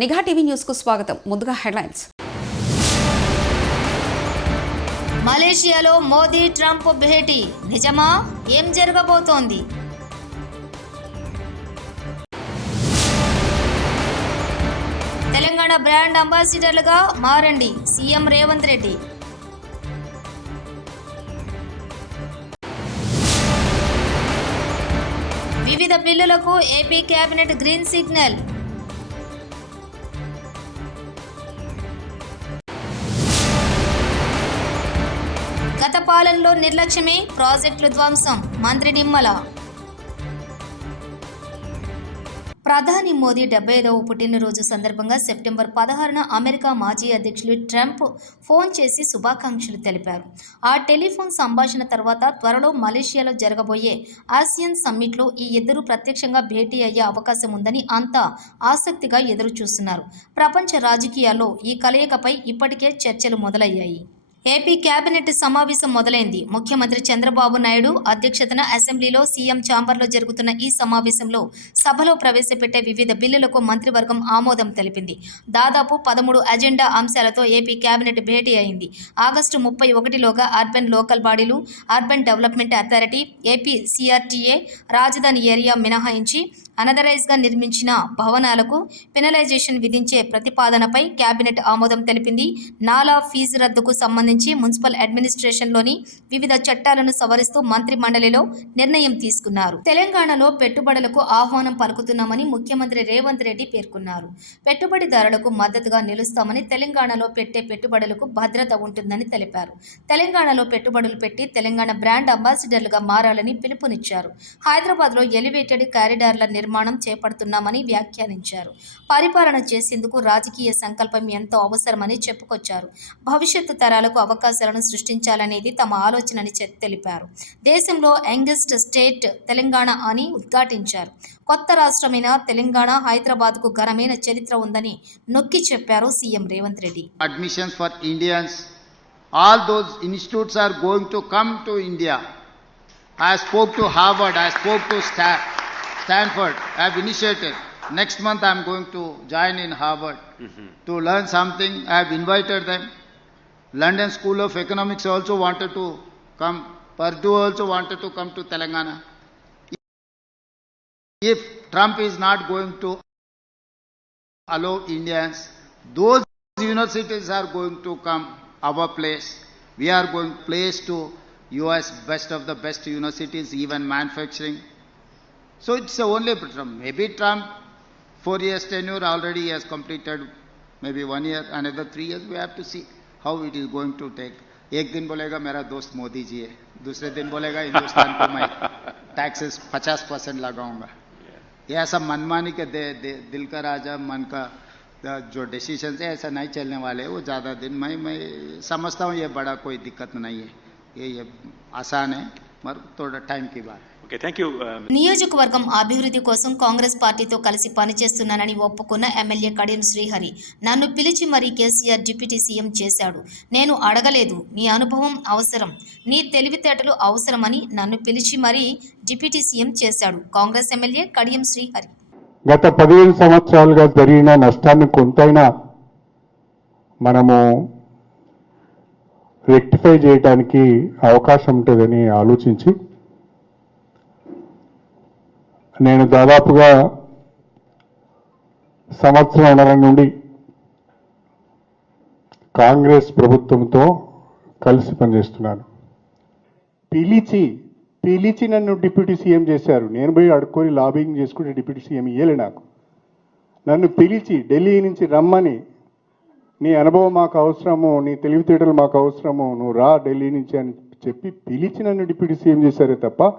నిఘా TV news కు స్వాగతం. ముందుగా హెడ్లైన్స్. మలేషియాలో మోదీ ట్రంప్ భేటీ నిజమా? ఏం జరగబోతోంది? తెలంగాణ బ్రాండ్ అంబాసిడర్లుగా మారండి సీఎం రేవంత్ రెడ్డి. వివిధ బిల్లులకు ఏపీ కేబినెట్ గ్రీన్ సిగ్నల్. గత పాలనలో నిర్లక్ష్యమే ప్రాజెక్టులు ధ్వంసం మంత్రి నిమ్మల. ప్రధాని మోదీ 75వ పుట్టినరోజు సందర్భంగా సెప్టెంబర్ 16న అమెరికా మాజీ అధ్యక్షులు ట్రంప్ ఫోన్ చేసి శుభాకాంక్షలు తెలిపారు. ఆ టెలిఫోన్ సంభాషణ తర్వాత త్వరలో మలేషియాలో జరగబోయే ఆసియన్ సమ్మిట్లో ఈ ఇద్దరు ప్రత్యక్షంగా భేటీ అయ్యే అవకాశం ఉందని అంతా ఆసక్తిగా ఎదురు చూస్తున్నారు. ప్రపంచ రాజకీయాల్లో ఈ కలయికపై ఇప్పటికే చర్చలు మొదలయ్యాయి. ఏపీ కేబినెట్ సమావేశం మొదలైంది. ముఖ్యమంత్రి చంద్రబాబు నాయుడు అధ్యక్షతన అసెంబ్లీలో సీఎం ఛాంబర్లో జరుగుతున్న ఈ సమావేశంలో సభలో ప్రవేశపెట్టే వివిధ బిల్లులకు మంత్రివర్గం ఆమోదం తెలిపింది. దాదాపు 13 అజెండా అంశాలతో ఏపీ కేబినెట్ భేటీ అయింది. ఆగస్టు 31లోగా అర్బన్ లోకల్ బాడీలు, urban development authority, AP CRTA, రాజధాని ఏరియా మినహాయించి అనదరైజ్గా నిర్మించిన భవనాలకు పెనలైజేషన్ విధించే ప్రతిపాదనపై కేబినెట్ ఆమోదం తెలిపింది. నాలా ఫీజు రద్దుకు సంబంధించి మున్సిపల్ అడ్మినిస్ట్రేషన్లోని వివిధ చట్టాలను సవరిస్తూ మంత్రి మండలిలో నిర్ణయం తీసుకున్నారు. తెలంగాణలో పెట్టుబడులకు ఆహ్వానం పలుకుతున్నామని ముఖ్యమంత్రి రేవంత్ రెడ్డి పేర్కొన్నారు. పెట్టుబడిదారులకు మద్దతుగా నిలుస్తామని, తెలంగాణలో పెట్టే పెట్టుబడులకు భద్రత ఉంటుందని తెలిపారు. తెలంగాణలో పెట్టుబడులు పెట్టి తెలంగాణ బ్రాండ్ అంబాసిడర్లుగా మారాలని పిలుపునిచ్చారు. హైదరాబాద్లో ఎలివేటెడ్ కారిడార్ల నిర్మాణం చేపడుతున్నామని వ్యాఖ్యానించారు. పరిపాలన చేసేందుకు రాజకీయ సంకల్పం ఎంతో అవసరమని చెప్పుకొచ్చారు. భవిష్యత్తు తరాలకు అవకాశాలను సృష్టించాలనేది తమ ఆలోచనని తెలిపారు. దేశంలో యంగెస్ట్ స్టేట్ తెలంగాణ అని ఉద్ఘాటించారు. కొత్త రాష్ట్రమైన తెలంగాణ, హైదరాబాద్కు ఘనమైన చరిత్ర ఉందని నొక్కి చెప్పారు CM Revanth Reddy. Admissions for Indians, all those institutes are going to come to India. I spoke to Harvard, I spoke to Stanford. I have initiated. Next month I am going to join in Harvard to learn something. I have invited them. London School of Economics also wanted to come. Purdue also wanted to come to Telangana. If Trump is not going to allow Indians, those universities are going to come our place. We are going place to US, best of the best universities, even manufacturing. So it's only Trump. Maybe Trump 4 years tenure already has completed, maybe 1 year, another 3 years. We have to see how it is going to take. एक दिन बोलेगा मेरा दोस्त मोदी जी है, दूसरे दिन बोलेगा हिंदुस्तान को मैं टैक्सेस 50% लगाऊंगा. ये ऐसा मनमानी के दिल का राजा मन का जो डिसीजन है ऐसा नहीं चलने वाले. वो ज़्यादा दिन मैं समझता हूँ ये बड़ा कोई दिक्कत नहीं है. ये आसान है मगर थोड़ा टाइम की बात. నియోజకవర్గం అభివృద్ధి కోసం కాంగ్రెస్ పార్టీతో కలిసి పనిచేస్తున్నానని ఒప్పుకున్న ఎమ్మెల్యే కడియం శ్రీహరి, నన్ను పిలిచి మరీ కేసీఆర్ డిప్యూటీ సీఎం చేశాడు. నేను అడగలేదు. నీ అనుభవం అవసరం, నీ తెలివితేటలు అవసరమని నన్ను పిలిచి మరీ డిప్యూటీ సీఎం చేశాడు. కాంగ్రెస్ ఎమ్మెల్యే కడియం శ్రీహరి. గత 15 సంవత్సరాలుగా జరిగిన నష్టాన్ని కొంతైనా మనము రెక్టిఫై చేయడానికి అవకాశం ఉంటుందని ఆలోచించి నేను దాదాపుగా సంవత్సరాల నుండి కాంగ్రెస్ ప్రభుత్వంతో కలిసి పనిచేస్తున్నాను. పిలిచి నన్ను డిప్యూటీ సీఎం చేశారు. నేను పోయి అడుక్కొని లాబింగ్ చేసుకుంటే డిప్యూటీ సీఎం ఇయ్యలే నాకు. నన్ను పిలిచి ఢిల్లీ నుంచి రమ్మని, నీ అనుభవం మాకు అవసరము, నీ తెలివితేటలు మాకు అవసరము, నువ్వు రా ఢిల్లీ నుంచి అని చెప్పి పిలిచి నన్ను డిప్యూటీ సీఎం చేశారే తప్ప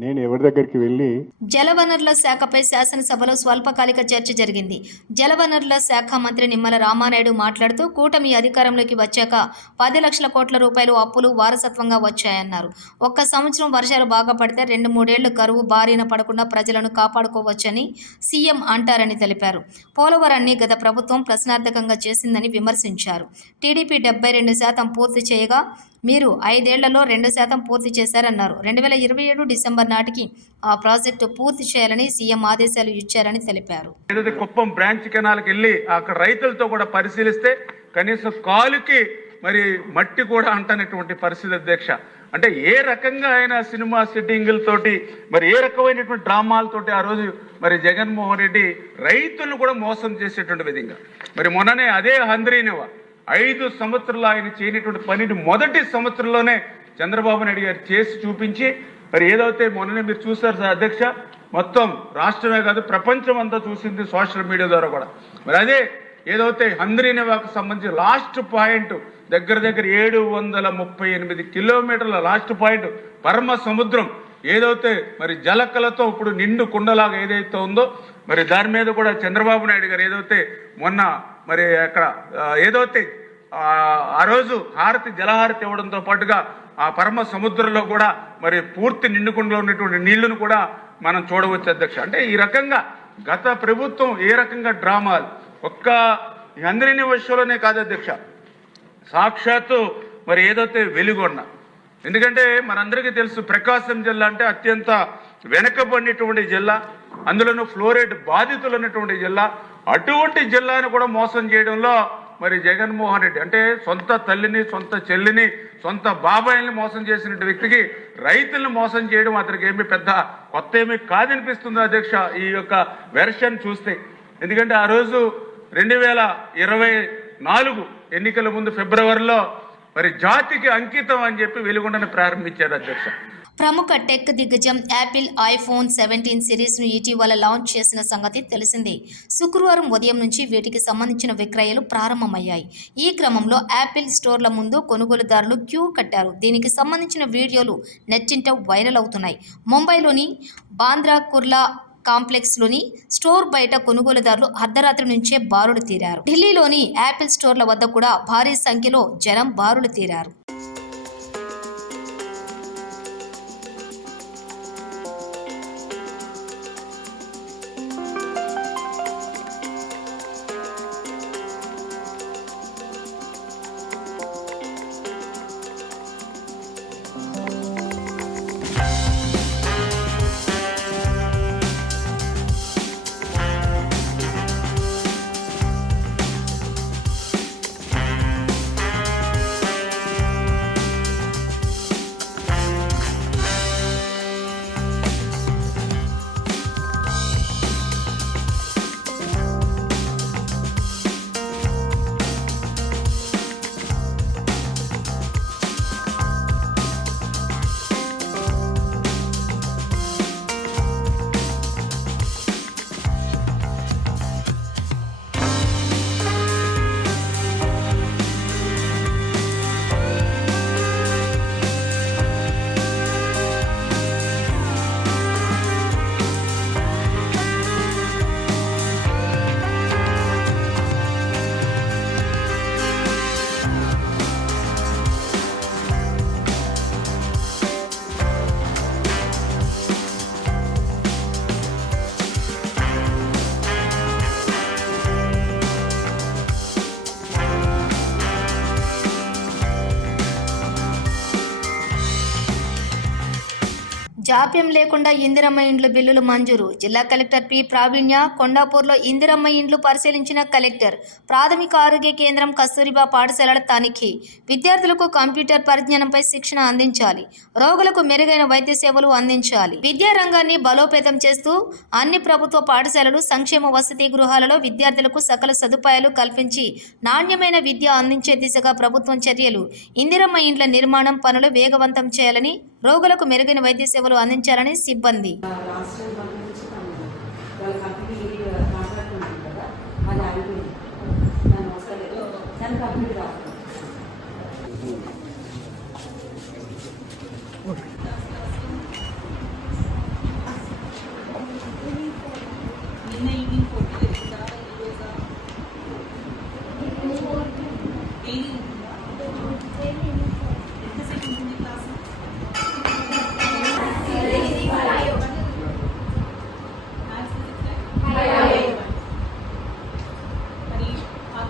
నేను ఎవరి దగ్గరికి వెళ్ళి. జలవనరుల శాఖపై శాసనసభలో స్వల్పకాలిక చర్చ జరిగింది. జలవనరుల శాఖ మంత్రి నిమ్మల రామానాయుడు మాట్లాడుతూ, కూటమి అధికారంలోకి వచ్చాక 10 లక్షల కోట్ల రూపాయలు అప్పులు వారసత్వంగా వచ్చాయన్నారు. ఒక్క సంవత్సరం వర్షాలు బాగా పడితే 2-3 ఏళ్లు కరువు బారిన పడకుండా ప్రజలను కాపాడుకోవచ్చని సీఎం అంటారని తెలిపారు. పోలవరాన్ని గత ప్రభుత్వం ప్రశ్నార్థకంగా చేసిందని విమర్శించారు. టీడీపీ 72% పూర్తి చేయగా మీరు 5 ఏళ్లలో 2% పూర్తి చేశారన్నారు. 2027 డిసెంబర్ నాటికి ఆ ప్రాజెక్టు పూర్తి చేయాలని సీఎం ఆదేశాలు ఇచ్చారని తెలిపారు. ఏదైతే కుప్పం బ్రాంచ్ కెనాల్కి వెళ్ళి అక్కడ రైతులతో కూడా పరిశీలిస్తే కనీసం కాలుకి మరి మట్టి కూడా అంటనటువంటి పరిస్థితి అధ్యక్ష. అంటే ఏ రకంగా ఆయన సినిమా సెట్టింగులతోటి మరి ఏ రకమైనటువంటి డ్రామాలతోటి ఆ రోజు మరి జగన్మోహన్ రెడ్డి రైతులను కూడా మోసం చేసేటువంటి విధంగా మరి మొన్ననే అదే హంద్రీనివా 5 సంవత్సరాలు ఆయన చేయనటువంటి పనిని మొదటి సంవత్సరంలోనే చంద్రబాబు నాయుడు గారు చేసి చూపించి మరి ఏదైతే మొన్ననే మీరు చూస్తారు సార్ అధ్యక్ష, మొత్తం రాష్ట్రమే కాదు ప్రపంచం అంతా చూసింది సోషల్ మీడియా ద్వారా కూడా. మరి అదే ఏదైతే హంద్రీనివాకు సంబంధించి లాస్ట్ పాయింట్ దగ్గర 738 కిలోమీటర్ల లాస్ట్ పాయింట్ పరమ సముద్రం ఏదైతే మరి జలకలతో ఇప్పుడు నిండు కుండలాగా ఏదైతే ఉందో మరి దాని మీద కూడా చంద్రబాబు నాయుడు గారు ఏదైతే మొన్న మరి అక్కడ ఏదైతే ఆ రోజు జలహారతి ఇవ్వడంతో పాటుగా ఆ పరమ సముద్రంలో కూడా మరి పూర్తి నిండుకుండలో ఉన్నటువంటి నీళ్లను కూడా మనం చూడవచ్చు అధ్యక్ష. అంటే ఈ రకంగా గత ప్రభుత్వం ఏ రకంగా డ్రామాలు ఒక్క హంద్రీని విషయంలోనే కాదు అధ్యక్ష, సాక్షాత్తు మరి ఏదైతే వెలుగొండ, ఎందుకంటే మనందరికీ తెలుసు ప్రకాశం జిల్లా అంటే అత్యంత వెనకబడినటువంటి జిల్లా, అందులోనూ ఫ్లోరైడ్ బాధితులు ఉన్నటువంటి జిల్లా. అటువంటి జిల్లాను కూడా మోసం చేయడంలో మరి జగన్మోహన్ రెడ్డి అంటే సొంత తల్లిని, సొంత చెల్లిని, సొంత బాబాయిల్ని మోసం చేసిన వ్యక్తికి రైతులను మోసం చేయడం అతనికి ఏమీ పెద్ద కొత్త ఏమీ కాదనిపిస్తుంది అధ్యక్ష ఈ యొక్క వెర్షన్ చూస్తే. ఎందుకంటే ఆ రోజు 2024 ఎన్నికల ముందు ఫిబ్రవరిలో మరి జాతికి అంకితం అని చెప్పి వెలుగొండను ప్రారంభించారు అధ్యక్ష. ప్రముఖ టెక్ దిగ్గజం యాపిల్ ఐఫోన్ 17 సిరీస్ను ఇటీవల లాంచ్ చేసిన సంగతి తెలిసిందే. శుక్రవారం ఉదయం నుంచి వీటికి సంబంధించిన విక్రయాలు ప్రారంభమయ్యాయి. ఈ క్రమంలో యాపిల్ స్టోర్ల ముందు కొనుగోలుదారులు క్యూ కట్టారు. దీనికి సంబంధించిన వీడియోలు నెట్టింట వైరల్ అవుతున్నాయి. ముంబైలోని బాంద్రా కుర్లా కాంప్లెక్స్లోని స్టోర్ బయట కొనుగోలుదారులు అర్ధరాత్రి నుంచే బారులు తీరారు. ఢిల్లీలోని యాపిల్ స్టోర్ల వద్ద కూడా భారీ సంఖ్యలో జనం బారులు తీరారు. జాప్యం లేకుండా ఇందిరమ్మ ఇండ్లు బిల్లులు మంజూరు. జిల్లా కలెక్టర్ పి ప్రావీణ్య కొండాపూర్లో ఇందిరమ్మ ఇండ్లు పరిశీలించిన కలెక్టర్. ప్రాథమిక ఆరోగ్య కేంద్రం, కస్తూరిబా పాఠశాలల తనిఖీ. విద్యార్థులకు కంప్యూటర్ పరిజ్ఞానంపై శిక్షణ అందించాలి. రోగులకు మెరుగైన వైద్య సేవలు అందించాలి. విద్యా రంగాన్ని బలోపేతం చేస్తూ అన్ని ప్రభుత్వ పాఠశాలలు, సంక్షేమ వసతి గృహాలలో విద్యార్థులకు సకల సదుపాయాలు కల్పించి నాణ్యమైన విద్య అందించే దిశగా ప్రభుత్వం చర్యలు. ఇందిరమ్మ ఇండ్ల నిర్మాణం పనులు వేగవంతం చేయాలని, రోగులకు మెరుగైన వైద్య సేవలు అందించాలని సిబ్బంది.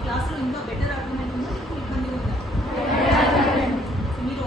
క్లాస్లో ఇంకా బెటర్ ఆర్గ్యుమెంట్ ఉందా, ఇబ్బంది ఉందా? మీరు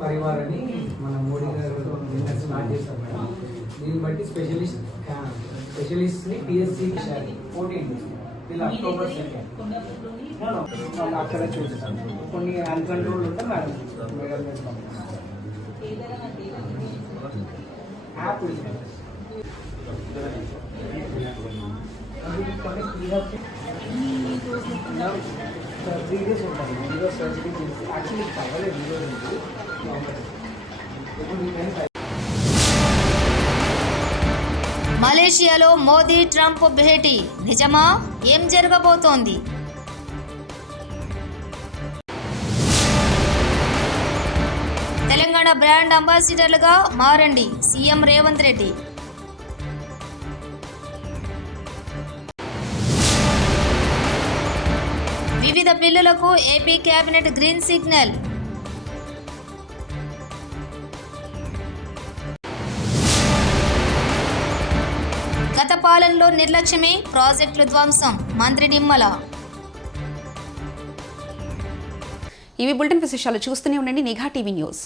పరివార్ అని మన మోడీ గారు స్టార్ట్ చేశారు మేడం. దీన్ని బట్టి స్పెషలిస్ట్ని టీఎస్సీ 14 ఇలా అక్టోబర్ 2 అక్కడ చూస్తాను. కొన్ని అన్కంట్రోల్ ఉంటే మేడం యాప్ సర్జరీస్ ఉంటాయి. ఈరోజు సర్జరీ చేసి యాక్చువల్లీ కావాలి మలేషియాలో మోదీ ట్రంప్ భేటీ నిజమా? ఏం జరగబోతోంది? తెలంగాణ బ్రాండ్ అంబాసిడర్లుగా మారండి సీఎం రేవంత్ రెడ్డి. వివిధ బిల్లులకు ఏపీ కేబినెట్ గ్రీన్ సిగ్నల్. గత పాలనలో నిర్లక్ష్యమే ప్రాజెక్టుల ధ్వంసం మంత్రి నిమ్మల. ఇవి బులెటిన్ విశేషాలు. చూస్తూనే ఉండండి నిఘా టీవీ న్యూస్.